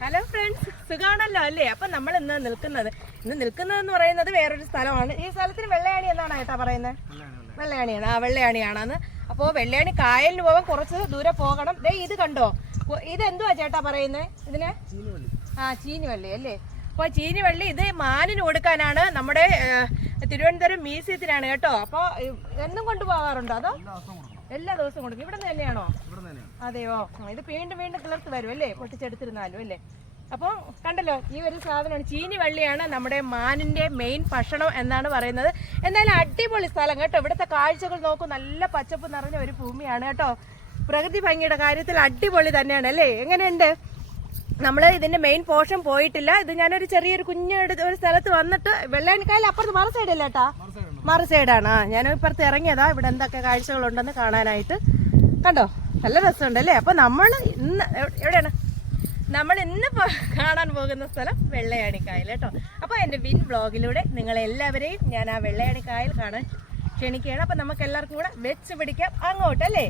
Hello friends, സുഖാണല്ലോ അല്ലേ? അപ്പം നമ്മൾ ഇന്ന് നിൽക്കുന്നതെന്ന് പറയുന്നത് വേറൊരു സ്ഥലമാണ്. ഈ സ്ഥലത്തിന് വെള്ളയാണി എന്നാണ് ചേട്ടാ പറയുന്നത്? വെള്ളയാണിയാണ്. വെള്ളയാണിയാണെന്ന്. അപ്പോൾ വെള്ളയാണി കായലിന് പോകാൻ കുറച്ച് ദൂരെ പോകണം. ദേ ഇത് കണ്ടോ, ഇതെന്തുവാ ചേട്ടാ പറയുന്നത്? ഇതിന് ചീനിവള്ളി അല്ലേ? അപ്പോൾ ചീനിവള്ളി ഇത് മാനിന് കൊടുക്കാനാണ്. നമ്മുടെ തിരുവനന്തപുരം മ്യൂസിയത്തിനാണ് കേട്ടോ. അപ്പോൾ എന്നും കൊണ്ടുപോകാറുണ്ടോ അതോ എല്ലാ ദിവസവും കൊടുക്കും? ഇവിടെ നിന്ന് തന്നെയാണോ? അതെയോ. ഇത് വീണ്ടും വീണ്ടും കിളർത്ത് വരും അല്ലേ, പൊട്ടിച്ചെടുത്തിരുന്നാലും അല്ലേ? അപ്പോൾ കണ്ടല്ലോ, ഈ ഒരു സാധനമാണ് ചീനിവള്ളിയാണ് നമ്മുടെ മാനിൻ്റെ മെയിൻ ഭക്ഷണം എന്നാണ് പറയുന്നത്. എന്നാലും അടിപൊളി സ്ഥലം കേട്ടോ. ഇവിടുത്തെ കാഴ്ചകൾ നോക്കൂ, നല്ല പച്ചപ്പ് നിറഞ്ഞ ഒരു ഭൂമിയാണ് കേട്ടോ. പ്രകൃതി ഭംഗിയുടെ കാര്യത്തിൽ അടിപൊളി തന്നെയാണ് അല്ലേ? എങ്ങനെയുണ്ട്? നമ്മൾ ഇതിന്റെ മെയിൻ പോർഷൻ പോയിട്ടില്ല. ഇത് ഞാനൊരു ചെറിയൊരു ഒരു സ്ഥലത്ത് വന്നിട്ട്, വെള്ളയാണിക്കായൽ അപ്പുറത്ത് മറു സൈഡല്ലേ ഏട്ടാ? മറു സൈഡാണ്. ഞാൻ ഇപ്പുറത്ത് ഇറങ്ങിയതാ ഇവിടെ എന്തൊക്കെ കാഴ്ചകളുണ്ടെന്ന് കാണാനായിട്ട്. കണ്ടോ, നല്ല രസമുണ്ട് അല്ലേ? അപ്പൊ നമ്മൾ ഇന്ന് എവിടെയാണ് ഇന്ന് കാണാൻ പോകുന്ന സ്ഥലം വെള്ളയാണിക്കായൽ കേട്ടോ. അപ്പൊ എന്റെ വിൻ ബ്ലോഗിലൂടെ നിങ്ങളെല്ലാവരെയും ഞാൻ ആ വെള്ളയാണിക്കായൽ കാണാൻ ക്ഷണിക്കുകയാണ്. അപ്പൊ നമുക്ക് എല്ലാവർക്കും കൂടെ വെച്ച് പിടിക്കാം അങ്ങോട്ട് അല്ലേ?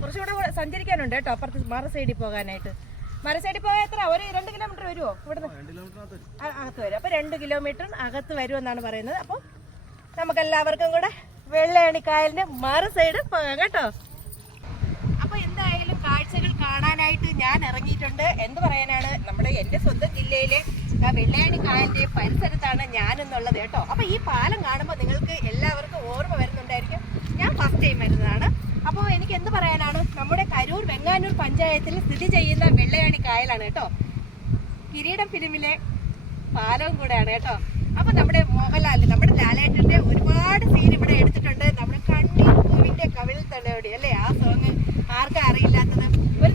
കുറച്ചുകൂടെ സഞ്ചരിക്കാനുണ്ട് കേട്ടോ, അപ്പുറത്ത് മറു സൈഡിൽ പോകാനായിട്ട്. മറുസൈഡിൽ പോയാൽ എത്ര, ഒരു 2 കിലോമീറ്റർ വരുമോ? ഇവിടുന്ന് അകത്ത് വരും. അപ്പൊ 2 കിലോമീറ്റർ അകത്ത് വരുമെന്നാണ് പറയുന്നത്. അപ്പോൾ നമുക്ക് എല്ലാവർക്കും കൂടെ വെള്ളയാണിക്കായലിന്റെ മറു സൈഡ് പോകാം കേട്ടോ. അപ്പൊ എന്തായാലും കാഴ്ചകൾ കാണാനായിട്ട് ഞാൻ ഇറങ്ങിയിട്ടുണ്ട്. എന്ത് പറയാനാണ്, എന്റെ സ്വന്തം ജില്ലയിലെ വെള്ളയാണിക്കായലിന്റെ പരിസരത്താണ് ഞാനെന്നുള്ളത് കേട്ടോ. അപ്പൊ ഈ പാലം കാണുമ്പോൾ നിങ്ങൾക്ക് എല്ലാവർക്കും ഓർമ്മ വരുന്നുണ്ടായിരിക്കും, ഞാൻ ഫസ്റ്റ് ടൈം വരുന്നതാണ്. അപ്പോൾ എനിക്ക് എന്ത് പറയാനാണ്, നമ്മുടെ കരൂർ വെങ്ങാനൂർ പഞ്ചായത്തിൽ സ്ഥിതി ചെയ്യുന്ന വെള്ളയാണിക്കായലാണ് കേട്ടോ. കിരീടം ഫിലിമിലെ പാലവും കൂടെയാണ് കേട്ടോ. അപ്പൊ നമ്മുടെ നമ്മുടെ ലാലേട്ടന്റെ ഒരുപാട് സീൻ ഇവിടെ എടുത്തിട്ടുണ്ട്. നമ്മുടെ കണ്ണീർ പൂവിന്റെ കവിളിൽ തലോടി അല്ലേ, ആ സോങ് ആർക്കും അറിയില്ലാത്തത്,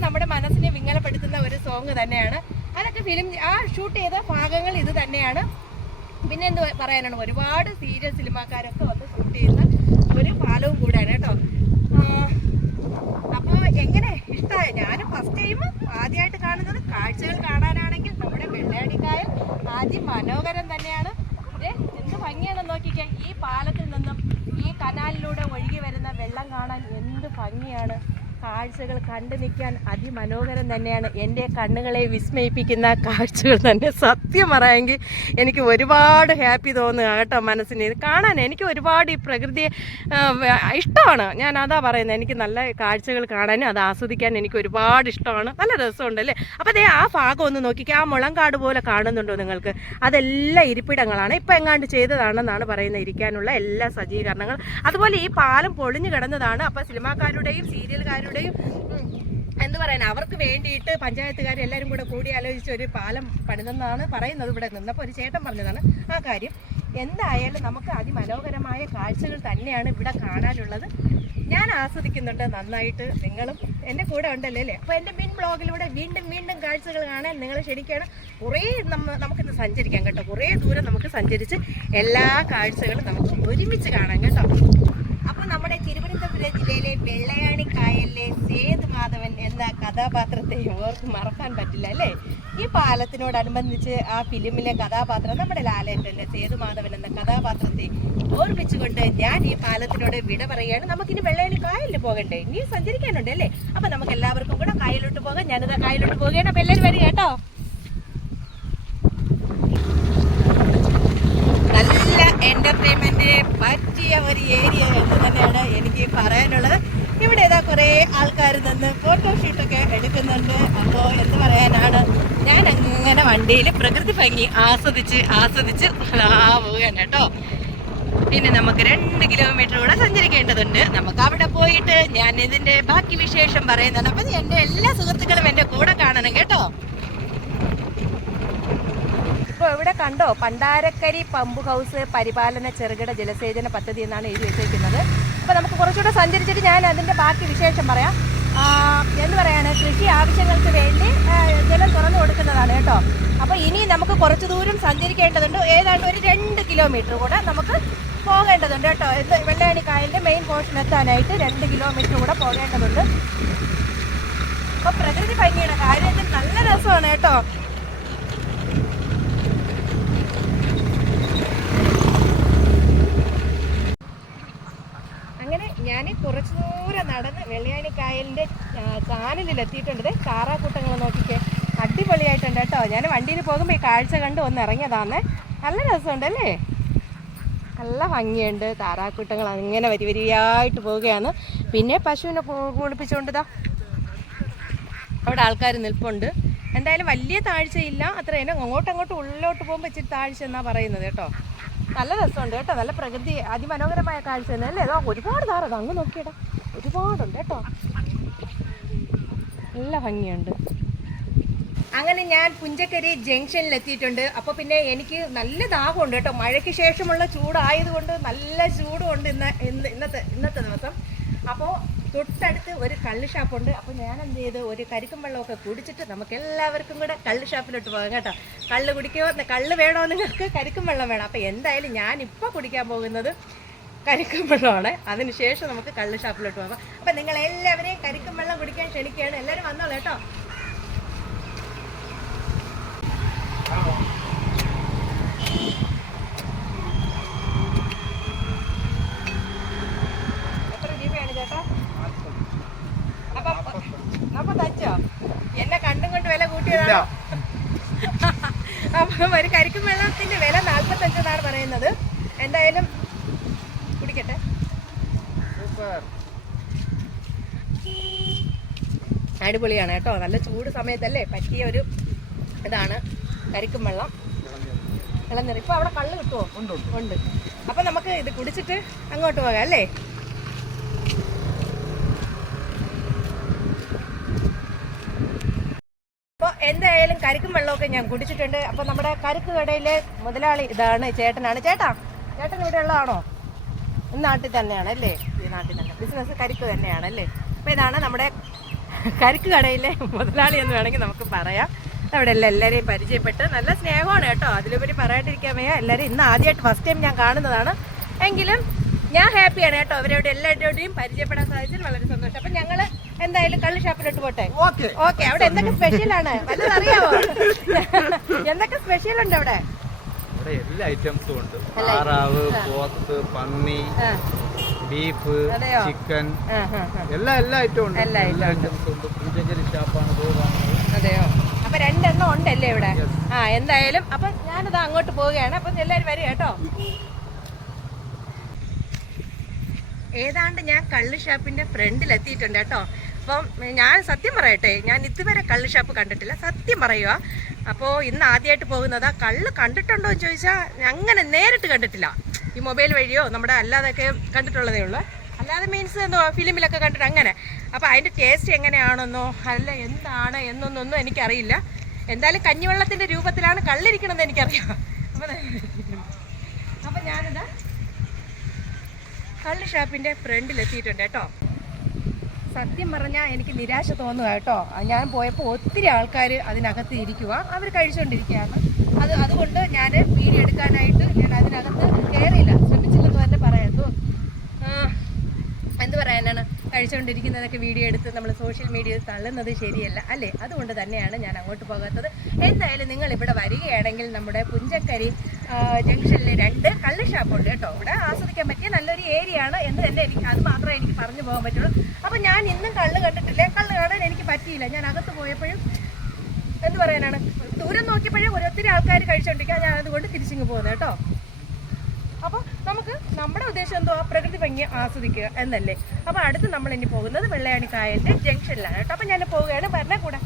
നമ്മുടെ മനസ്സിനെ വിങ്ങലപ്പെടുത്തുന്ന ഒരു സോങ് തന്നെയാണ്. അതൊക്കെ ആ ഷൂട്ട് ചെയ്ത ഭാഗങ്ങൾ ഇത് തന്നെയാണ്. പിന്നെ എന്ത് പറയാനാണ്, ഒരുപാട് സീരിയസ് സിനിമാക്കാരൊക്കെ വന്ന് ഷൂട്ട് ചെയ്യുന്ന ഒരു പാലവും കൂടെയാണ് കേട്ടോ. അപ്പോൾ എങ്ങനെ ഇഷ്ടമായി? ഞാനും ഫസ്റ്റ് ടൈം ആദ്യമായിട്ട് കാണുന്നത്. കാഴ്ചകൾ കാണാനാണെങ്കിൽ നമ്മുടെ വെള്ളയാണിക്കായൽ മനോഹരം തന്നെയാണ്. എന്ത് ഭംഗിയാണെന്ന് നോക്കിക്കേ. ഈ പാലത്തിൽ നിന്നും ഈ കനാലിലൂടെ ഒഴുകി വരുന്ന വെള്ളം കാണാൻ എന്ത് ഭംഗിയാണ്. കാഴ്ചകൾ കണ്ടു നിൽക്കാൻ അതിമനോഹരം തന്നെയാണ്. എൻ്റെ കണ്ണുകളെ വിസ്മയിപ്പിക്കുന്ന കാഴ്ചകൾ തന്നെ. സത്യം പറയാമെങ്കിൽ എനിക്ക് ഒരുപാട് ഹാപ്പി തോന്നുക കേട്ടോ മനസ്സിന്. ഇത് കാണാൻ എനിക്ക് ഒരുപാട് ഈ പ്രകൃതിയെ ഇഷ്ടമാണ്. ഞാൻ അതാ പറയുന്നത്, എനിക്ക് നല്ല കാഴ്ചകൾ കാണാനും അത് ആസ്വദിക്കാൻ എനിക്ക് ഒരുപാട് ഇഷ്ടമാണ്. നല്ല രസമുണ്ടല്ലേ? അപ്പോൾ അതേ ആ ഭാഗം ഒന്ന് നോക്കിക്കുക. ആ മുളങ്കാട് പോലെ കാണുന്നുണ്ടോ നിങ്ങൾക്ക്? അതെല്ലാം ഇരിപ്പിടങ്ങളാണ്. ഇപ്പം എങ്ങാണ്ട് ചെയ്തതാണെന്നാണ് പറയുന്നത്, ഇരിക്കാനുള്ള എല്ലാ സജ്ജീകരണങ്ങളും. അതുപോലെ ഈ പാലം പൊളിഞ്ഞു കിടന്നതാണ്. അപ്പോൾ സിനിമാക്കാരുടെയും സീരിയൽകാരുടെയും എന്ത് പറയാൻ, അവർക്ക് വേണ്ടിയിട്ട് പഞ്ചായത്തുകാർ എല്ലാവരും കൂടെ കൂടി ആലോചിച്ച് ഒരു പാലം പണിതെന്നാണ് പറയുന്നത്. ഇവിടെ നിന്നപ്പോൾ ഒരു ചേട്ടൻ പറഞ്ഞതാണ് ആ കാര്യം. എന്തായാലും നമുക്ക് അതിമനോഹരമായ കാഴ്ചകൾ തന്നെയാണ് ഇവിടെ കാണാനുള്ളത്. ഞാൻ ആസ്വദിക്കുന്നുണ്ട് നന്നായിട്ട്. നിങ്ങളും എൻ്റെ കൂടെ ഉണ്ടല്ലോ അല്ലേ? അപ്പോൾ എൻ്റെ മിൻ ബ്ലോഗിലൂടെ വീണ്ടും വീണ്ടും കാഴ്ചകൾ കാണാൻ നിങ്ങൾ ക്ഷണിക്കുകയാണ്. കുറേ നമുക്കിന്ന് സഞ്ചരിക്കാം കേട്ടോ. കുറേ ദൂരം നമുക്ക് സഞ്ചരിച്ച് എല്ലാ കാഴ്ചകളും നമുക്ക് ഒരുമിച്ച് കാണാം കേട്ടോ. അപ്പോൾ നമ്മുടെ തിരുവനന്തപുരം ജില്ലയിലെ വെള്ളയാണിക്കായലിലെ സേതുമാധവൻ എന്ന കഥാപാത്രത്തെ ഓർക്ക് മറക്കാൻ പറ്റില്ല അല്ലേ? ഈ പാലത്തിനോടനുബന്ധിച്ച് ആ ഫിലിമിലെ കഥാപാത്രം നമ്മുടെ ലാലേട്ടൻ്റെ സേതുമാധവൻ എന്ന കഥാപാത്രത്തെ ഓർമ്മിച്ചുകൊണ്ട് ഞാൻ ഈ പാലത്തിനോട് വിട പറയുകയാണ്. നമുക്കിനി വെള്ളയാണിക്കായലിൽ പോകണ്ടേ? ഇനി സഞ്ചരിക്കാനുണ്ട് അല്ലേ? അപ്പം നമുക്ക് എല്ലാവർക്കും കൂടെ കായലിലോട്ട് പോകാം. ഞാനിതാ കായലിലോട്ട് പോവുകയാണ്. അപ്പം എല്ലാവരും വരിക കേട്ടോ. നല്ല എന്റർടൈൻമെന്റ് പറ്റിയ ഒരു ഏരിയ എന്ന് തന്നെയാണ് എനിക്ക് പറയാനുള്ളത്. ഇവിടെ ഏതാ കുറേ ആൾക്കാർ നിന്ന് ഫോട്ടോഷൂട്ടൊക്കെ എടുക്കുന്നുണ്ട്. അപ്പോൾ എന്ത് പറയാനാണ്, ഞാൻ അങ്ങനെ വണ്ടിയിൽ പ്രകൃതി ഭംഗി ആസ്വദിച്ച് പോവുകയാണ് കേട്ടോ. പിന്നെ നമുക്ക് 2 കിലോമീറ്റർ കൂടെ സഞ്ചരിക്കേണ്ടതുണ്ട്. നമുക്ക് അവിടെ പോയിട്ട് ഞാൻ ഇതിന്റെ ബാക്കി വിശേഷം പറയുന്നതാണ്. അപ്പം എൻ്റെ എല്ലാ സുഹൃത്തുക്കളും എൻ്റെ കൂടെ കാണണം കേട്ടോ. ഇപ്പോൾ ഇവിടെ കണ്ടോ, പണ്ടാരക്കരി പമ്പ് ഹൗസ് പരിപാലന ചെറുകിട ജലസേചന പദ്ധതി എന്നാണ് എഴുതി വെച്ചിരിക്കുന്നത്. അപ്പോൾ നമുക്ക് കുറച്ചുകൂടെ സഞ്ചരിച്ചിട്ട് ഞാൻ അതിൻ്റെ ബാക്കി വിശേഷം പറയാം. എന്ന് പറയാണ്, കൃഷി ആവശ്യങ്ങൾക്ക് വേണ്ടി ജലം തുറന്നു കൊടുക്കുന്നതാണ് കേട്ടോ. അപ്പോൾ ഇനി നമുക്ക് കുറച്ച് ദൂരം സഞ്ചരിക്കേണ്ടതുണ്ട്. ഏതാണ്ട് ഒരു 2 കിലോമീറ്റർ കൂടെ നമുക്ക് പോകേണ്ടതുണ്ട് കേട്ടോ. വെള്ളയാണിക്കായലിൻ്റെ മെയിൻ പോർഷൻ എത്താനായിട്ട് 2 കിലോമീറ്റർ കൂടെ പോകേണ്ടതുണ്ട്. അപ്പോൾ പ്രകൃതി ഭംഗിയുടെ കാര്യത്തിൽ നല്ല രസമാണ് കേട്ടോ. ഞാൻ കുറച്ച് ദൂരം നടന്ന് വെള്ളയാണിക്കായലിൻ്റെ ചാനലിൽ എത്തിയിട്ടുണ്ട്. കാറാക്കൂട്ടങ്ങൾ നോക്കിക്കേ, അടിപൊളിയായിട്ടുണ്ട് കേട്ടോ. ഞാൻ വണ്ടിയിൽ പോകുമ്പോൾ ഈ കാഴ്ച കണ്ട് ഒന്ന് ഇറങ്ങിയതാന്നേ. നല്ല രസമുണ്ട് അല്ലേ, നല്ല ഭംഗിയുണ്ട്. താറാക്കൂട്ടങ്ങൾ അങ്ങനെ വരി വരിയായിട്ട് പോവുകയാണ്. പിന്നെ പശുവിനെ കുളിപ്പിച്ചുകൊണ്ടിതാ അവിടെ ആൾക്കാർ നിൽപ്പുണ്ട്. എന്തായാലും വലിയ താഴ്ചയില്ല, അത്ര തന്നെ. അങ്ങോട്ടങ്ങോട്ട് ഉള്ളിലോട്ട് പോകുമ്പോൾ ഇച്ചിരി താഴ്ച എന്നാ പറയുന്നത് കേട്ടോ. നല്ല രസമുണ്ട് കേട്ടോ, നല്ല പ്രകൃതി അതിമനോഹരമായ കാഴ്ച തന്നെ അല്ലേ. അതോ ഒരുപാട് താറത് അങ്ങ് നോക്കിയിടാം, ഒരുപാടുണ്ട് കേട്ടോ, നല്ല ഭംഗിയുണ്ട്. അങ്ങനെ ഞാൻ പുഞ്ചക്കരി ജംഗ്ഷനിൽ എത്തിയിട്ടുണ്ട്. അപ്പോൾ പിന്നെ എനിക്ക് നല്ല ദാഹമുണ്ട് കേട്ടോ. മഴയ്ക്ക് ശേഷമുള്ള ചൂടായതുകൊണ്ട് നല്ല ചൂടുണ്ട് ഇന്നത്തെ ദിവസം. അപ്പോൾ തൊട്ടടുത്ത് ഒരു കള്ള് ഷാപ്പുണ്ട്. അപ്പോൾ ഞാൻ എന്ത് ചെയ്തു, ഒരു കരിക്കും വെള്ളമൊക്കെ കുടിച്ചിട്ട് നമുക്ക് എല്ലാവർക്കും കൂടെ കള്ള് ഷാപ്പിലോട്ട് പോകാം കേട്ടോ. കള്ള് കുടിക്കുമോ, കള്ള് വേണോ നിങ്ങൾക്ക്, കരിക്കും വെള്ളം വേണം. അപ്പോൾ എന്തായാലും ഞാനിപ്പോൾ കുടിക്കാൻ പോകുന്നത് കരിക്കും വെള്ളമാണ്. അതിനുശേഷം നമുക്ക് കള്ള് ഷാപ്പിലോട്ട് പോകാം. അപ്പം നിങ്ങൾ എല്ലാവരെയും കരിക്കും വെള്ളം കുടിക്കാൻ ക്ഷണിക്കുകയാണ്. എല്ലാവരും വന്നോളൂ കേട്ടോ. എത്ര രൂപയാണ് ചേട്ടാ? അപ്പൊ തച്ചോ, എന്നെ കണ്ടും കൊണ്ട് വില കൂട്ടിയതാണോ? അപ്പം ഒരു കരിക്കും വെള്ളത്തിന്റെ വില 45 എന്നാണ് പറയുന്നത്. എന്തായാലും കുടിക്കട്ടെ. അടിപൊളിയാണ് കേട്ടോ. നല്ല ചൂട് സമയത്തല്ലേ പറ്റിയ ഒരു ഇതാണ് കരിക്കും വെള്ളം, ഇളനീർ. ഇപ്പൊ അവിടെ കള്ള് കിട്ടുമോ? ഉണ്ട്. അപ്പൊ നമുക്ക് ഇത് കുടിച്ചിട്ട് അങ്ങോട്ട് പോകാം അല്ലേ. അപ്പോൾ എന്തായാലും കരിക്കും വെള്ളമൊക്കെ ഞാൻ കുടിച്ചിട്ടുണ്ട്. അപ്പൊ നമ്മുടെ കരിക്ക് കടയിലെ മുതലാളി ഇതാണ്, ചേട്ടനാണ്. ചേട്ടൻ ഇവിടെ ഉള്ളതാണോ? ഈ നാട്ടിൽ തന്നെയാണ് അല്ലേ? ഈ നാട്ടിൽ തന്നെ ബിസിനസ് കരിക്ക് തന്നെയാണ് അല്ലേ. അപ്പൊ ഇതാണ് നമ്മുടെ കരിക്ക് കടയിലെ മുതലാളി എന്ന് വേണമെങ്കിൽ നമുക്ക് പറയാം. അവിടെ എല്ലാവരെയും പരിചയപ്പെട്ട് നല്ല സ്നേഹമാണ് കേട്ടോ. അതിലുപരി പറയാണ്ടിരിക്കാൻ വയ്യ. എല്ലാവരും ഇന്ന് ആദ്യമായിട്ട് ഫസ്റ്റ് ടൈം ഞാൻ കാണുന്നതാണ്. എങ്കിലും ഞാൻ ഹാപ്പിയാണ് കേട്ടോ. അവരോട് എല്ലാവരോടെയും പരിചയപ്പെടാൻ സാധിച്ചതിൽ വളരെ സന്തോഷം. അപ്പൊ ഞങ്ങള് എന്തായാലും കള്ള് ഷാപ്പിലോട്ട് പോട്ടെ. ഓക്കെ. അവിടെ എന്തൊക്കെ സ്പെഷ്യലാണ് വല്ലതും അറിയാമോ? എന്തൊക്കെ സ്പെഷ്യൽ ഉണ്ട് അവിടെ? എല്ലാ ഐറ്റംസും ഉണ്ട്. താറാവ്, പോത്ത്, പന്നി, ബീഫ്, ചിക്കൻ, എല്ലാ ഐറ്റവും ഉണ്ട്. എല്ലാ ഐറ്റംസും ഉണ്ട്. പുഞ്ചക്കരി ഷാപ്പാണ്. അതെയോ? അപ്പൊ 2 എണ്ണം ഉണ്ടല്ലേ ഇവിടെ? എന്തായാലും അപ്പൊ ഞാനിത് അങ്ങോട്ട് പോവുകയാണ്. അപ്പൊ എല്ലാവരും വരും കേട്ടോ. ഏതാണ്ട് ഞാൻ കള്ള് ഷാപ്പിന്റെ ഫ്രണ്ടിൽ എത്തിയിട്ടുണ്ട് കേട്ടോ. അപ്പം ഞാൻ സത്യം പറയട്ടെ, ഞാൻ ഇതുവരെ കള്ള് ഷാപ്പ് കണ്ടിട്ടില്ല, സത്യം പറയുക. അപ്പോൾ ഇന്ന് ആദ്യമായിട്ട് പോകുന്നതാ. കള്ള് കണ്ടിട്ടുണ്ടോ എന്ന് ചോദിച്ചാൽ അങ്ങനെ നേരിട്ട് കണ്ടിട്ടില്ല. ഈ മൊബൈൽ വഴിയോ നമ്മുടെ അല്ലാതൊക്കെ കണ്ടിട്ടുള്ളതേ ഉള്ളൂ. അല്ലാതെ മീൻസ് എന്തോ ഫിലിമിലൊക്കെ കണ്ടിട്ട് അങ്ങനെ. അപ്പോൾ അതിൻ്റെ ടേസ്റ്റ് എങ്ങനെയാണെന്നോ അല്ല എന്താണ് എന്നൊന്നും എനിക്കറിയില്ല. എന്തായാലും കഞ്ഞിവെള്ളത്തിൻ്റെ രൂപത്തിലാണ് കള്ളിരിക്കണമെന്ന് എനിക്കറിയാം. അപ്പം ഞാനിത് കള്ള് ഷാപ്പിൻ്റെ ഫ്രണ്ടിലെത്തിയിട്ടുണ്ട് കേട്ടോ. സത്യം പറഞ്ഞാൽ എനിക്ക് നിരാശ തോന്നുക കേട്ടോ. ഞാൻ പോയപ്പോൾ ഒത്തിരി ആൾക്കാർ അതിനകത്ത് ഇരിക്കുക, അവർ കഴിച്ചുകൊണ്ടിരിക്കുകയാണ്. അതുകൊണ്ട് ഞാൻ വീഡിയോ എടുക്കാനായിട്ട് ഞാൻ അതിനകത്ത് കയറിയില്ല, ശ്രമിച്ചില്ലെന്ന് തന്നെ പറയാം. എന്ത് പറയാനാണ്, കഴിച്ചുകൊണ്ടിരിക്കുന്നതൊക്കെ വീഡിയോ എടുത്ത് നമ്മൾ സോഷ്യൽ മീഡിയയിൽ തള്ളുന്നത് ശരിയല്ല അല്ലേ. അതുകൊണ്ട് തന്നെയാണ് ഞാൻ അങ്ങോട്ട് പോകാത്തത്. എന്തായാലും നിങ്ങൾ ഇവിടെ വരികയാണെങ്കിൽ നമ്മുടെ പുഞ്ചക്കരി ജംഗ്ഷനിൽ 2 കള്ള് ഷാപ്പുണ്ട് കേട്ടോ. ഇവിടെ ആസ്വദിക്കാൻ പറ്റിയ നല്ലൊരു ഏരിയ ആണ് എന്ന് തന്നെ അത് മാത്രമേ എനിക്ക് പറഞ്ഞു പോകാൻ പറ്റുള്ളൂ. അപ്പം ഞാൻ ഇന്നും കള്ള് കണ്ടിട്ടില്ല, കള്ള് കാണാൻ എനിക്ക് പറ്റിയില്ല. ഞാൻ അകത്ത് പോയപ്പോഴും എന്ത് പറയാനാണ്, ദൂരം നോക്കിയപ്പോഴും ഒത്തിരി ആൾക്കാർ കഴിച്ചുകൊണ്ടിരിക്കുക. ഞാൻ അതുകൊണ്ട് തിരിച്ചിങ്ങ് പോകുന്നത് കേട്ടോ. അപ്പോൾ നമുക്ക് നമ്മുടെ ഉദ്ദേശം എന്തോ പ്രകൃതി ഭംഗി ആസ്വദിക്കുക എന്നല്ലേ. അപ്പോൾ അടുത്ത് നമ്മൾ ഇനി പോകുന്നത് വെള്ളയാണി കായലിൻ്റെ ജംഗ്ഷനിലാണ് കേട്ടോ. അപ്പം ഞാൻ പോവുകയാണ്, വരണേ കൂടെ.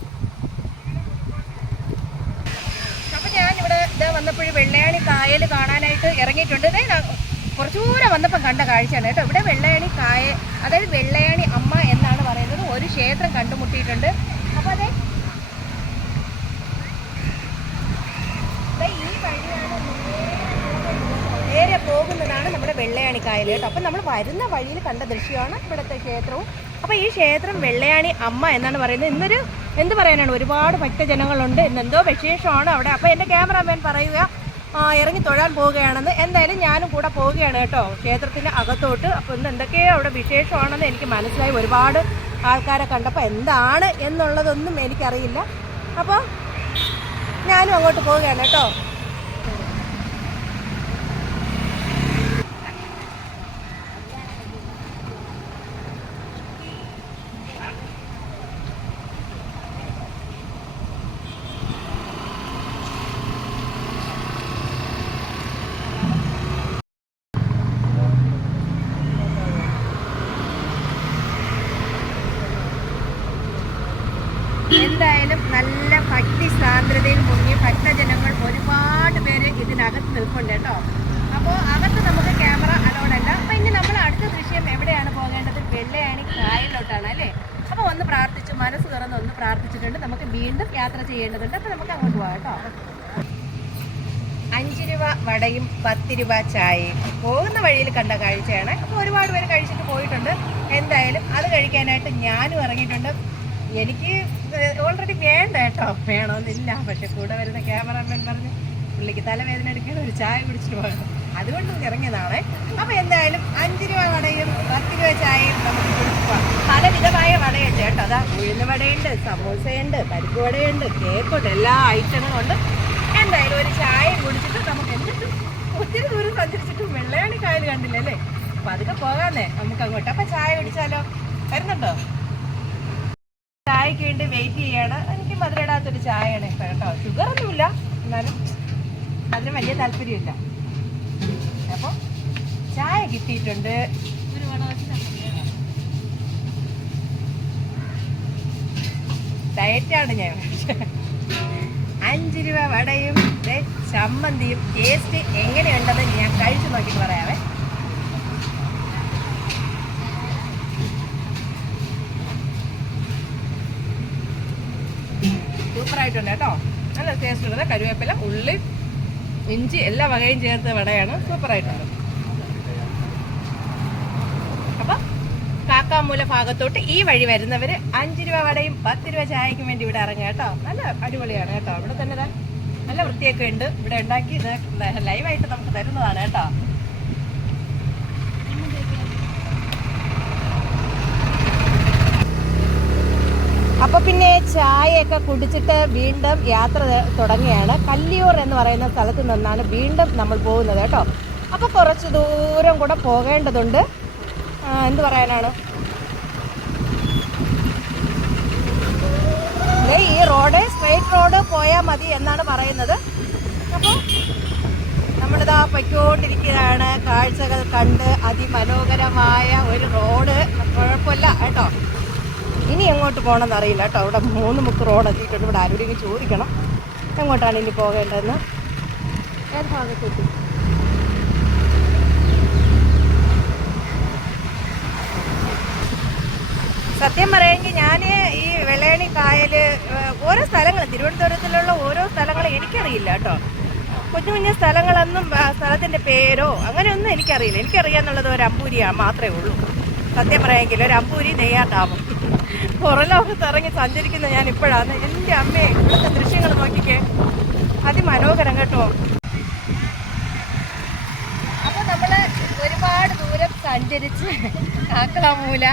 അപ്പം ഞാനിവിടെ വന്നപ്പോഴും വെള്ളയാണി കായൽ കാണാനായിട്ട് ഇറങ്ങിയിട്ടുണ്ട്. കുറച്ചു ദൂരം വന്നപ്പം കണ്ട കാഴ്ചയാണ് കേട്ടോ. ഇവിടെ വെള്ളയാണി കായൽ, അതായത് വെള്ളയാണി അമ്മ എന്നാണ് പറയുന്നത്, ഒരു ക്ഷേത്രം കണ്ടുമുട്ടിയിട്ടുണ്ട്. അപ്പോൾ അതെ ഈ വഴിയാണ് നേരെ പോകുന്നതാണ് നമ്മുടെ വെള്ളയാണി കായൽ കേട്ടോ. അപ്പം നമ്മൾ വരുന്ന വഴിയിൽ കണ്ട ദൃശ്യമാണ് ഇവിടുത്തെ ക്ഷേത്രവും. അപ്പോൾ ഈ ക്ഷേത്രം വെള്ളയാണി അമ്മ എന്നാണ് പറയുന്നത്. ഇന്നൊരു എന്ത് പറയാനാണ്, ഒരുപാട് ഭക്തജനങ്ങളുണ്ട്, ഇന്നെന്തോ വിശേഷമാണ് അവിടെ. അപ്പോൾ എൻ്റെ ക്യാമറാമാൻ പറയുക ഇറങ്ങി തൊഴാൻ പോവുകയാണെന്ന്. എന്തായാലും ഞാനും കൂടെ പോവുകയാണ് കേട്ടോ ക്ഷേത്രത്തിൻ്റെ അകത്തോട്ട്. അപ്പോൾ ഇന്ന് എന്തൊക്കെയോ അവിടെ വിശേഷമാണെന്ന് എനിക്ക് മനസ്സിലായി. ഒരുപാട് ആൾക്കാരെ കണ്ടപ്പോൾ എന്താണ് എന്നുള്ളതൊന്നും എനിക്കറിയില്ല. അപ്പോൾ ഞാനും അങ്ങോട്ട് പോവുകയാണ് കേട്ടോ. അകത്ത് നിൽപ്പുണ്ട് കേട്ടോ. അപ്പോൾ അകത്ത് നമുക്ക് ക്യാമറ അലൗഡ് അല്ല. അപ്പോൾ ഇനി നമ്മൾ അടുത്ത ദൃശ്യം എവിടെയാണ് പോകേണ്ടത്? വെള്ളയാണി കായലിലോട്ടാണ് അല്ലേ. അപ്പോൾ ഒന്ന് പ്രാർത്ഥിച്ചു, മനസ്സ് തുറന്ന് ഒന്ന് പ്രാർത്ഥിച്ചിട്ടുണ്ട്. നമുക്ക് വീണ്ടും യാത്ര ചെയ്യേണ്ടതുണ്ട്. അപ്പോൾ നമുക്ക് അങ്ങോട്ട് പോകാം കേട്ടോ. 5 രൂപ വടയും 10 രൂപ ചായയും പോകുന്ന വഴിയിൽ കണ്ട കാഴ്ചയാണ്. അപ്പോൾ ഒരുപാട് പേര് കഴിച്ചിട്ട് പോയിട്ടുണ്ട്. എന്തായാലും അത് കഴിക്കാനായിട്ട് ഞാനും ഇറങ്ങിയിട്ടുണ്ട്. എനിക്ക് ഓൾറെഡി വേണ്ട കേട്ടോ, വേണമെന്നില്ല. പക്ഷെ കൂടെ വരുന്ന ക്യാമറാമാൻ പറഞ്ഞ് പുള്ളിക്ക് തലവേദന എടുക്കാൻ ഒരു ചായ കുടിച്ചിട്ട് പോകണം, അതുകൊണ്ട് ഇറങ്ങിയതാണ്. അപ്പോൾ എന്തായാലും 5 രൂപ വടയും 10 രൂപ ചായയും നമുക്ക് കുടിച്ചു പോകാം. പലവിധമായ വടയുണ്ട് കേട്ടോ. അതാ ഉഴുന്ന് വടയുണ്ട്, സമൂസയുണ്ട്, പരിപ്പ് വടയുണ്ട്, കേക്കുണ്ട്, എല്ലാ ഐറ്റങ്ങളും ഉണ്ട്. എന്തായാലും ഒരു ചായ കുടിച്ചിട്ട് നമുക്ക് എന്നിട്ട് ഒത്തിരി ദൂരം സഞ്ചരിച്ചിട്ട് വെള്ളയാണി കായൽ കണ്ടില്ല അല്ലേ. അപ്പൊ അതൊക്കെ പോകാന്നേ നമുക്ക് അങ്ങോട്ട്. അപ്പൊ ചായ കുടിച്ചാലോ? വരുന്നുണ്ടോ? ചായക്ക് വേണ്ടി വെയിറ്റ് ചെയ്യാണ്. എനിക്ക് മധുരയിടാത്തൊരു ചായയാണ് ഇപ്പൊ കേട്ടോ. ഷുഗർ ഒന്നുമില്ല, എന്നാലും അതിന് വലിയ താല്പര്യമില്ല. അപ്പൊ ചായ കിട്ടിയിട്ടുണ്ട്. ഡയറ്റാണ് ഞാൻ. 5 രൂപ വടയും ചമ്മന്തിയും ടേസ്റ്റ് എങ്ങനെയുണ്ടെന്ന് ഞാൻ കഴിച്ചു നോക്കിയിട്ട് പറയാവേ. സൂപ്പറായിട്ടുണ്ട് കേട്ടോ, നല്ല ടേസ്റ്റ് ഉള്ളത്. കരുവേപ്പില, ഉള്ളി, ഇഞ്ചി എല്ലാ വകയും ചേർത്ത് വടയാണ്. സൂപ്പറായിട്ടുണ്ട്. അപ്പം കാക്കാമൂല ഭാഗത്തോട്ട് ഈ വഴി വരുന്നവര് 5 രൂപ വടയും 10 രൂപ ചായക്കും വേണ്ടി ഇവിടെ ഇറങ്ങുക കേട്ടോ. നല്ല അടിപൊളിയാണ് കേട്ടോ. ഇവിടെ തന്നെ നല്ല വൃത്തിയൊക്കെ ഉണ്ട്. ഇവിടെ ഉണ്ടാക്കി ഇത് ലൈവായിട്ട് നമുക്ക് തരുന്നതാണ് കേട്ടോ. അപ്പൊ പിന്നെ ചായയൊക്കെ കുടിച്ചിട്ട് വീണ്ടും യാത്ര തുടങ്ങിയാണ്. കല്ലിയൂർ എന്ന് പറയുന്ന സ്ഥലത്ത് നിന്നാണ് വീണ്ടും നമ്മൾ പോകുന്നത് കേട്ടോ. അപ്പൊ കുറച്ച് ദൂരം കൂടെ പോകേണ്ടതുണ്ട്. എന്ത് പറയാനാണ്, ഈ റോഡ് സ്ട്രെയിറ്റ് റോഡ് പോയാൽ മതി എന്നാണ് പറയുന്നത്. അപ്പോൾ നമ്മളിതാ പൊയ്ക്കൊണ്ടിരിക്കുകയാണ്. കാഴ്ചകൾ കണ്ട് അതിമനോഹരമായ ഒരു റോഡ്, കുഴപ്പമില്ല കേട്ടോ. ഇനി എങ്ങോട്ട് പോകണമെന്ന് അറിയില്ല കേട്ടോ. ഇവിടെ 3 മുക്ക് റോഡ് എത്തിയിട്ടുണ്ട്. ഇവിടെ ആരോടെങ്കിലും ചോദിക്കണം എങ്ങോട്ടാണ് ഇനി പോകേണ്ടതെന്ന്. ഏത് ഭാഗത്തേക്ക്? സത്യം പറയുമെങ്കിൽ ഞാൻ ഈ വെള്ളയാണി കായൽ ഓരോ സ്ഥലങ്ങൾ, തിരുവനന്തപുരത്തിലുള്ള ഓരോ സ്ഥലങ്ങൾ എനിക്കറിയില്ല കേട്ടോ. കുഞ്ഞു കുഞ്ഞു സ്ഥലങ്ങളൊന്നും സ്ഥലത്തിൻ്റെ പേരോ അങ്ങനെയൊന്നും എനിക്കറിയില്ല. എനിക്കറിയാന്നുള്ളത് ഒരു അമ്പൂരി മാത്രമേ ഉള്ളൂ. സത്യം പറയുമെങ്കിൽ ഒരു അമ്പൂരി, നെയ്യാർ. പുറം ലോകത്ത് ഇറങ്ങി സഞ്ചരിക്കുന്ന ഞാൻ ഇപ്പോഴാണ്. എൻ്റെ അമ്മയെ ഇവിടുത്തെ ദൃശ്യങ്ങൾ നോക്കിക്കേ, അതിമനോഹരം കേട്ടോ. അപ്പോൾ നമ്മൾ ഒരുപാട് ദൂരം സഞ്ചരിച്ച് കാക്കാമൂല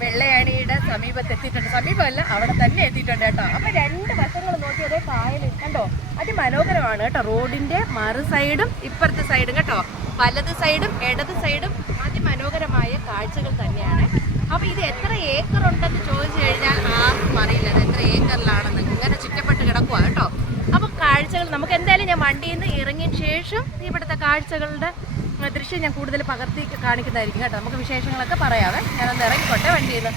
വെള്ളയാണിയുടെ സമീപത്ത് എത്തിയിട്ടുണ്ട്. സമീപമല്ല, അവിടെ തന്നെ എത്തിയിട്ടുണ്ട് കേട്ടോ. അപ്പോൾ 2 വശങ്ങൾ നോക്കിയതേ കായൽ കണ്ടോ, അതിമനോഹരമാണ് കേട്ടോ. റോഡിൻ്റെ മറു സൈഡും ഇപ്പുറത്തെ സൈഡും കേട്ടോ, വലത് സൈഡും ഇടത് സൈഡും അതിമനോഹരമായ കാഴ്ചകൾ തന്നെയാണ്. അപ്പോൾ ഇത് എത്ര ഏക്കർ ഉണ്ടെന്ന് ചോദിച്ചു കഴിഞ്ഞാൽ ആർക്കും അറിയില്ല അത് എത്ര ഏക്കറിലാണെന്ന്. ഇങ്ങനെ ചുറ്റപ്പെട്ട് കിടക്കുക കേട്ടോ. അപ്പോൾ കാഴ്ചകൾ നമുക്ക് എന്തായാലും ഞാൻ വണ്ടിയിൽ നിന്ന് ഇറങ്ങിയ ശേഷം ഇവിടുത്തെ കാഴ്ചകളുടെ ദൃശ്യം ഞാൻ കൂടുതൽ പകർത്തി കാണിക്കുന്നതായിരിക്കും കേട്ടോ. നമുക്ക് വിശേഷങ്ങളൊക്കെ പറയാവേ. ഞാനൊന്ന് ഇറങ്ങിക്കോട്ടെ വണ്ടിയിൽ നിന്ന്.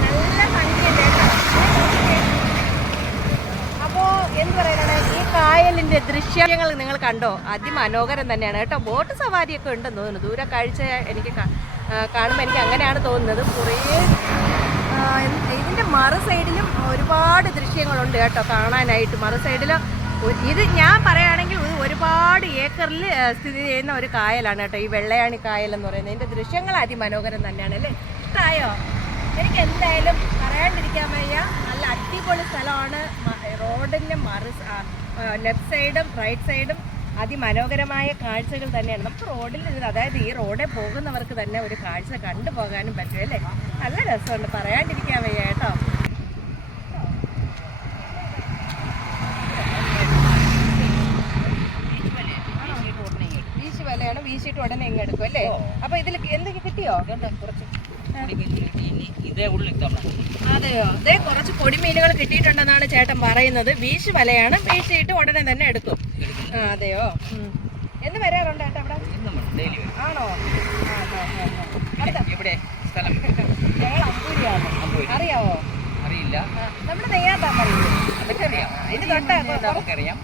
നല്ല ഭംഗിയല്ലേ കേട്ടോ. അപ്പോൾ എന്ത് പറയാനാണ്, ഈ കായലിൻ്റെ ദൃശ്യങ്ങൾ നിങ്ങൾ കണ്ടോ, അതിമനോഹരം തന്നെയാണ് കേട്ടോ. ബോട്ട് സവാരിയൊക്കെ ഉണ്ടെന്ന് തോന്നുന്നു. ദൂരെ കാഴ്ച എനിക്ക് കാണുമ്പോൾ എനിക്ക് അങ്ങനെയാണ് തോന്നുന്നത്. കുറേ ഇതിൻ്റെ മറു സൈഡിലും ഒരുപാട് ദൃശ്യങ്ങളുണ്ട് കേട്ടോ കാണാനായിട്ട്. മറു സൈഡിൽ ഇത് ഞാൻ പറയുകയാണെങ്കിൽ ഒരുപാട് ഏക്കറിൽ സ്ഥിതി ചെയ്യുന്ന ഒരു കായലാണ് കേട്ടോ, ഈ വെള്ളയാണി കായൽ എന്ന് പറയുന്നത്. ഇതിൻ്റെ ദൃശ്യങ്ങൾ അതിമനോഹരം തന്നെയാണ് അല്ലേ. ഇഷ്ടമായോ? എനിക്ക് എന്തായാലും പറയാണ്ടിരിക്കാൻ വയ്യ. നല്ല അടിപൊളി സ്ഥലമാണ്. റോഡിൻ്റെ ലെഫ്റ്റ് സൈഡും റൈറ്റ് സൈഡും അതിമനോഹരമായ കാഴ്ചകൾ തന്നെയാണ്. നമുക്ക് റോഡിൽ നിന്ന്, അതായത് ഈ റോഡിൽ പോകുന്നവർക്ക് തന്നെ ഒരു കാഴ്ച കണ്ടു പോകാനും പറ്റും അല്ലേ. നല്ല രസമുണ്ട്, പറയാണ്ടിരിക്കാൻ വയ്യ കേട്ടോ. വീശി വലയാണ്, വീശിയിട്ട് ഉടനെ ഇങ്ങ് എടുക്കും അല്ലേ. അപ്പൊ ഇതിൽ എന്തൊക്കെ കിട്ടിയോ? കുറച്ച് അതെയോ, അതേ കുറച്ച് പൊടിമീനുകൾ കിട്ടിയിട്ടുണ്ടെന്നാണ് ചേട്ടൻ പറയുന്നത്. വീശി വലയാണ്, വീശിയിട്ട് ഉടനെ തന്നെ എടുക്കും. അതെയോ, എന്ന് വരാറുണ്ട് ചേട്ടാ അവിടെ? ആണോ? ഞങ്ങൾ അമ്പൂരിയാണ്. അറിയാവോ? അറിയില്ല. നമ്മുടെ നെയ്യാത്താൻ പറയില്ലേ? അതൊക്കെ അറിയാം. ഇത് തൊട്ട നമുക്കറിയാം.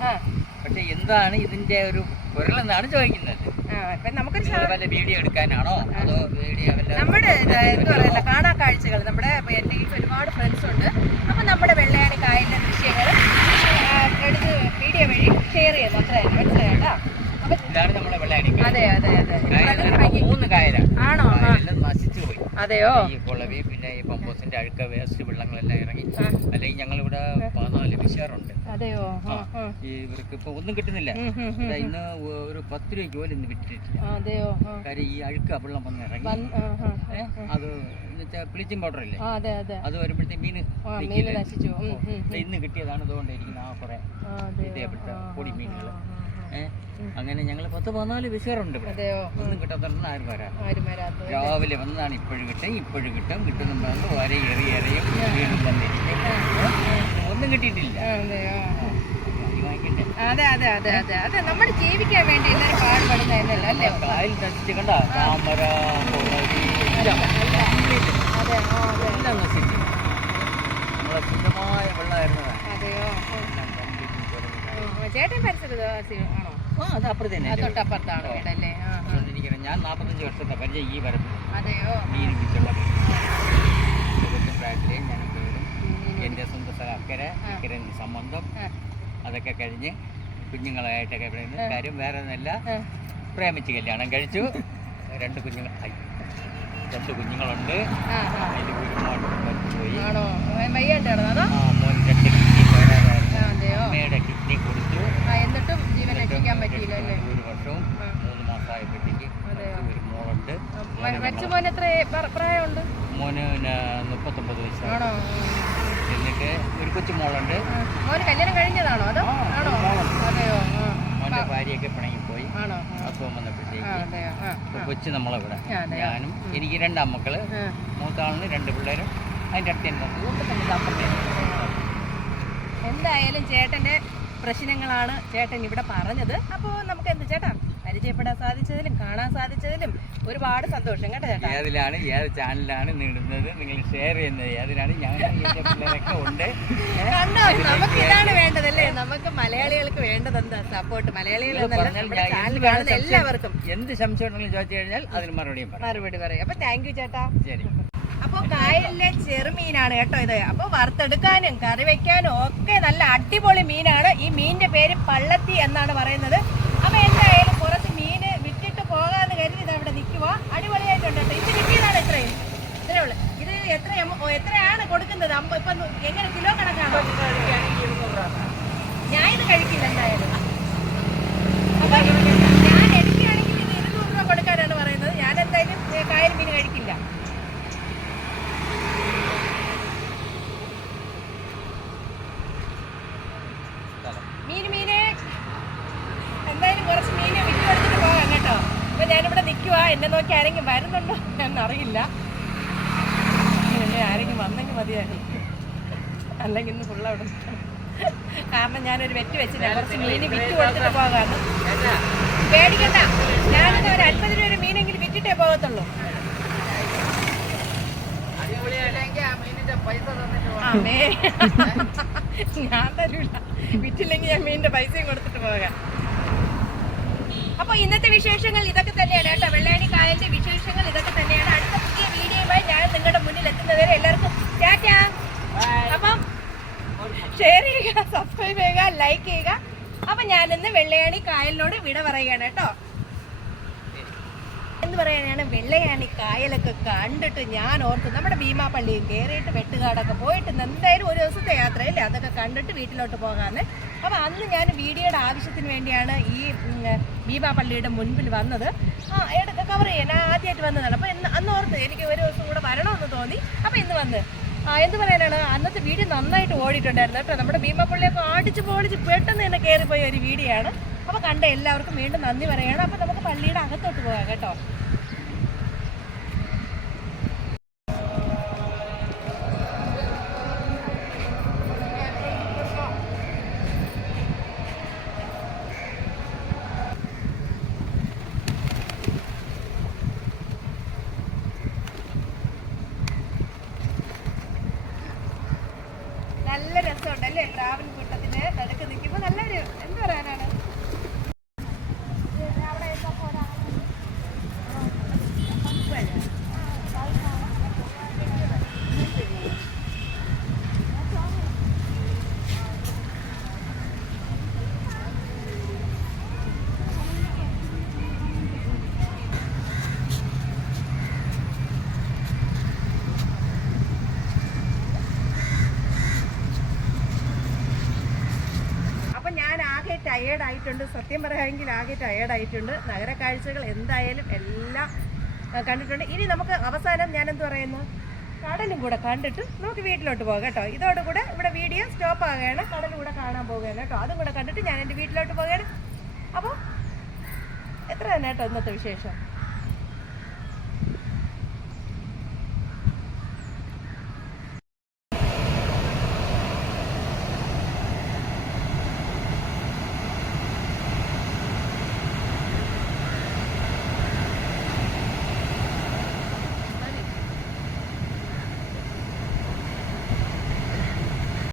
പക്ഷെ എന്താണ് ഇതിന്റെ ഒരു കുരലെന്നാണ് ചോദിക്കുന്നത്. ഇപ്പൊ നമുക്കൊരു വല്ല വീഡിയോ എടുക്കാനാണോ അതോ വീഡിയോ നമ്മുടെ എന്താ പറയുക കാണാ കാഴ്ചകൾ നമ്മുടെ എൻ്റെ ഈ ഒരുപാട് ഫ്രണ്ട്സ് ഉണ്ട്. അപ്പൊ നമ്മുടെ വെള്ളയാണി കായലിലെ ദൃശ്യങ്ങൾ എടുത്ത് വീഡിയോ വഴി ഷെയർ ചെയ്യുന്നു. അത്ര മനസ്സിലായിട്ടാ. ഇതാണ് നമ്മളെ വെള്ളയാണി. അതെ അതെ അതെ. 3 കായലാണ്. ആണോ? എല്ലാം നശിച്ചു പോയി. അതെയോ? ഈ കുളവി പിന്നെ ഈ പമ്പോസിന്റെ അഴുക്ക വേസ്റ്റ് വെള്ളങ്ങളെല്ലാം ഇറങ്ങി. അല്ലെങ്കിൽ ഞങ്ങളിവിടെ 14 വിഷാറുണ്ട്. അതെയോ? ഈ ഇവർക്ക് ഇപ്പൊ ഒന്നും കിട്ടുന്നില്ല. ഇന്ന് ഒരു 10 രൂപയ്ക്ക് പോലും ഇന്ന് വിറ്റിട്ടില്ല. അതെയോ? കാര്യം ഈ അഴുക്ക വെള്ളം വന്ന് ഇറങ്ങി. അത് ബ്ലീച്ചിങ് പൗഡർ ഇല്ലേ, അത് വരുമ്പോഴത്തേക്ക് മീൻ നശിച്ചു. ഇന്ന് കിട്ടിയതാണ്. അതുകൊണ്ടിരിക്കുന്ന ആ കുറെ ഇതേപ്പെട്ട പൊടി മീനുകൾ. അങ്ങനെ ഞങ്ങൾ 10-14 വിഷയറുണ്ട്. ഒന്നും കിട്ടാത്തന്നെ ആരും വരാം. രാവിലെ വന്നതാണ്. ഇപ്പോഴും കിട്ടും കിട്ടുന്നുണ്ടെന്ന് വരെ എറിയും വീണ്ടും വന്നിരിക്കും. ഒന്നും കിട്ടിയിട്ടില്ല. അതെ അതെ അതെ അതെ അതെ. നമ്മുടെ ജീവിക്കാൻ വേണ്ടി എല്ലാവരും പാടുപെടുന്നതല്ലേ അല്ലേ? കായൽ നശിച്ച് കണ്ട താമര എല്ലാം നശിച്ചു. നമ്മളെ ശുദ്ധമായ വെള്ളമായിരുന്നതാണ്. അതെയോ? ചേട്ടൻ പരിസരമാണോ? അത് അപ്പുറത്ത് തന്നെ, തൊട്ടപ്പുറത്താണ് വീടല്ലേ? ഞാൻ 45 വർഷത്തെ പരിചയം ഈ വരപ്പ്. അതെയോ? മീൻ പിടിച്ചുള്ള കൊച്ചും പ്രായത്തിലേ ഞാൻ പേരും എൻ്റെ സ്വന്തം സ്ഥലം അക്കരെ സംബന്ധം അതൊക്കെ കഴിഞ്ഞ് കുഞ്ഞുങ്ങളായിട്ടൊക്കെ പറയുന്നത്. കാര്യം വേറെ ഒന്നല്ല, പ്രേമിച്ച് കല്യാണം കഴിച്ചു. 2 കുഞ്ഞുങ്ങളുണ്ട്. അതിൽ ഒരു മോൻ പോയി. മോൻ 2 കിഡ്നി പോരാതായിരുന്നു. അമ്മയുടെ കിഡ്നി കൊടുത്തു. എന്നിട്ടും ജീവൻ രക്ഷിക്കാൻ പറ്റിയില്ല. 1 വർഷവും 3 മാസമായപ്പോഴത്തേക്ക് ഒരു മോളുണ്ട്. മോന് എത്ര പ്രായമുണ്ട്? മോന് 39 വയസ്സാണ്. എന്നിട്ട് ഒരു കൊച്ചു മോളുണ്ട്. മോന് കല്യാണം കഴിഞ്ഞതാണോ? അതോ അതെയോ? മോന്റെ ഭാര്യയൊക്കെ പിണങ്ങിപ്പോയി. അസുഖം വന്നപ്പോഴത്തേക്ക് കൊച്ചു നമ്മളിവിടെ. ഞാനും എനിക്ക് 2 അമ്മക്കള്. മൂത്താളിന് 2 പിള്ളേരും. അതിൻ്റെ അടുത്ത് എന്തായാലും ചേട്ടന്റെ പ്രശ്നങ്ങളാണ് ചേട്ടൻ ഇവിടെ പറഞ്ഞത്. അപ്പോൾ നമുക്ക് എന്ത് ചേട്ടാ പരിചയപ്പെടാൻ സാധിച്ചതിലും കാണാൻ സാധിച്ചതിലും ഒരുപാട് സന്തോഷം കേട്ടോ ചേട്ടാ. ഏത് ചാനലാണ് നീടുന്നത്, നിങ്ങൾ ഷെയർ ചെയ്യുന്നത് ഏതിനാണ്? ഞങ്ങളൊക്കെ ഉണ്ട്. കണ്ടോ, നമുക്ക് ഇതാണ് വേണ്ടതല്ലേ? നമുക്ക് മലയാളികൾക്ക് വേണ്ടത് എന്താ? സപ്പോർട്ട്. മലയാളികൾ എല്ലാവർക്കും എന്ത് സംശയം ഉണ്ടെങ്കിലും ചോദിച്ചു കഴിഞ്ഞാൽ അതിന് മറുപടി പറയും. അപ്പൊ താങ്ക് യു ചേട്ടാ. ശരി. അപ്പൊ കായലിലെ ചെറുമീനാണ് കേട്ടോ ഇത്. അപ്പൊ വറുത്തെടുക്കാനും കറി വെക്കാനും ഒക്കെ നല്ല അടിപൊളി മീനാണ്. ഈ മീനിന്റെ പേര് പള്ളത്തി എന്നാണ് പറയുന്നത്. അപ്പൊ എന്തായാലും കുറച്ച് മീന് വിറ്റിട്ട് പോകാന്ന് കരുതി ഇത് അവിടെ നിൽക്കുക. അടിപൊളിയായിട്ടുണ്ട് കേട്ടോ. ഇത് കിട്ടിയതാണ് ഇത്രയേ ഉള്ളൂ. ഇത് എത്രയാണ് കൊടുക്കുന്നത്? ഇപ്പൊ എങ്ങനെ കിലോ കണക്കാണോ? ഞാൻ ഇത് കഴിക്കില്ല എന്തായാലും. അപ്പൊ ഞാൻ എനിക്കാണെങ്കിൽ ഇത് 200 രൂപ കൊടുക്കാനാണ് പറയുന്നത്. ഞാൻ എന്തായാലും കായൽ മീൻ കഴിക്കില്ല. എന്തായാലും കുറച്ച് മീനെ വിറ്റെടുത്തിട്ട് പോകാം കേട്ടോ. അപ്പൊ ഞാനിവിടെ നിൽക്കുക. എന്നെ നോക്കി ആരെങ്കിലും വരുന്നുണ്ടോ എന്നറിയില്ല. ആരെങ്കിലും വന്നെങ്കിൽ മതിയായി. അല്ലെങ്കിൽ ഇന്ന് ഫുള്ള് അവിടെ കാരണം ഞാനൊരു വെറ്റ് വെച്ചില്ല. കുറച്ച് മീന് വിറ്റ് കൊടുത്തിട്ട് പോകാന്ന്. പേടിക്കണ്ട, ഞാനൊന്ന് ഒരു 50 രൂപ മീനെങ്കിലും വിറ്റിട്ടേ പോകത്തുള്ളൂ. ഞാൻ തരൂല. വിറ്റില്ലെങ്കിൽ ഞാൻ മീനിന്റെ പൈസയും കൊടുത്തിട്ട് പോകാം. അപ്പൊ ഇന്നത്തെ വിശേഷങ്ങൾ ഇതൊക്കെ തന്നെയാണ് കേട്ടോ. വെള്ളയാണി കായലിന്റെ വിശേഷങ്ങൾ ഇതൊക്കെ തന്നെയാണ്. അടുത്ത പുതിയ വീഡിയോയുമായി ഞാൻ നിങ്ങളുടെ മുന്നിൽ എത്തുന്നവരെ എല്ലാവർക്കും ടാറ്റാ. അപ്പം ഷെയർ ചെയ്യുക, സബ്സ്ക്രൈബ് ചെയ്യുക, ലൈക്ക് ചെയ്യുക. അപ്പൊ ഞാനിന്ന് വെള്ളയാണി കായലിനോട് വിട പറയുകയാണ് കേട്ടോ. എന്ന് പറയാനാണ്, വെള്ളയാണി കായലൊക്കെ കണ്ടിട്ട് ഞാൻ ഓർത്തു നമ്മുടെ ഭീമാപള്ളിയും കയറിയിട്ട് വെട്ടുകാടൊക്കെ പോയിട്ട് എന്തായാലും ഒരു ദിവസത്തെ യാത്രയല്ലേ, അതൊക്കെ കണ്ടിട്ട് വീട്ടിലോട്ട് പോകാമെന്ന്. അപ്പോൾ അന്ന് ഞാൻ വീഡിയോയുടെ ആവശ്യത്തിന് വേണ്ടിയാണ് ഈ ഭീമാപള്ളിയുടെ മുൻപിൽ വന്നത്. കവർ ചെയ്യാൻ ഞാൻ ആദ്യമായിട്ട് വന്നതാണ്. അപ്പോൾ അന്ന് ഓർത്ത് എനിക്ക് ഒരു ദിവസം കൂടെ വരണമെന്ന് തോന്നി. അപ്പോൾ ഇന്ന് വന്ന് എന്ത് പറയാനാണ്, അന്നത്തെ വീഡിയോ നന്നായിട്ട് ഓടിയിട്ടുണ്ടായിരുന്നു കേട്ടോ. നമ്മുടെ ഭീമാപള്ളിയൊക്കെ അടിച്ച് പൊളിച്ച് പെട്ടെന്ന് തന്നെ കയറിപ്പോയ ഒരു വീഡിയോ ആണ്. അപ്പോൾ കണ്ട എല്ലാവർക്കും വീണ്ടും നന്ദി പറയുകയാണ്. അപ്പോൾ നമുക്ക് പള്ളിയുടെ അകത്തോട്ട് പോകാം കേട്ടോ. നല്ല രസം രസമുണ്ട് അല്ലേ? ട്രാവൽ കൂട്ടത്തിന് നടുക്ക് നിൽക്കുമ്പോൾ നല്ലൊരു എന്ത് പറയാനാണ്. ടയേർഡായിട്ടുണ്ട്, സത്യം പറയുകയാണെങ്കിൽ ആകെ ടയേർഡായിട്ടുണ്ട്. നഗര കാഴ്ചകൾ എന്തായാലും എല്ലാം കണ്ടിട്ടുണ്ട്. ഇനി നമുക്ക് അവസാനം ഞാനെന്ത് പറയുന്നു, കടലും കൂടെ കണ്ടിട്ട് നമുക്ക് വീട്ടിലോട്ട് പോകാം കേട്ടോ. ഇതോടുകൂടെ ഇവിടെ വീഡിയോ സ്റ്റോപ്പ് ആകുകയാണ്. കടലും കൂടെ കാണാൻ പോവുകയാണ് കേട്ടോ. അതും കൂടെ കണ്ടിട്ട് ഞാൻ എൻ്റെ വീട്ടിലോട്ട് പോവുകയാണ്. അപ്പോൾ എത്ര തന്നെ കേട്ടോ ഇന്നത്തെ വിശേഷം.